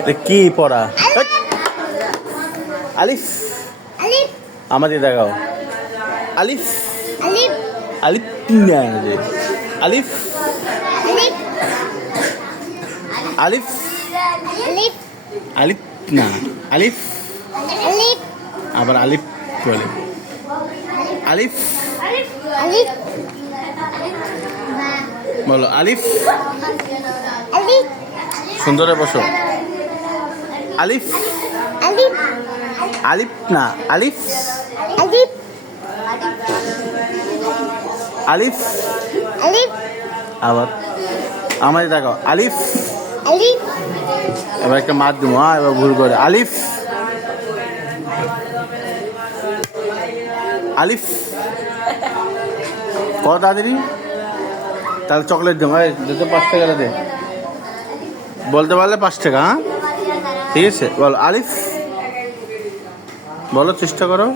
এটা কি পড়া? আলিফ। আলিফ। আমাদের দেখাও। আলিফ। আলিফ। আলিফ না রে। আলিফ। আলিফ। আলিফ। আলিফ। আলিফ না। আলিফ। আলিফ। আবার আলিফ বলে। আলিফ। আলিফ। বলো আলিফ। আলিফ। সুন্দরে বসো। আলিফ। আলিফ। আলিফ না। আলিফ। আলিফ। আলিফ। আলিফ। আবার আমাদের দেখাও। আলিফ। আলিফ। এবার একটা মার দেবো। হ্যাঁ, এবার ভুল করে। আলিফ। আলিফ। কত তাড়াতাড়ি? তাহলে চকলেট দেবো। দিতে 5 টাকা দে। বলতে পারলে 5 টাকা। হ্যাঁ, ঠিক আছে। বলো আলিফ। বলো, চেষ্টা করো।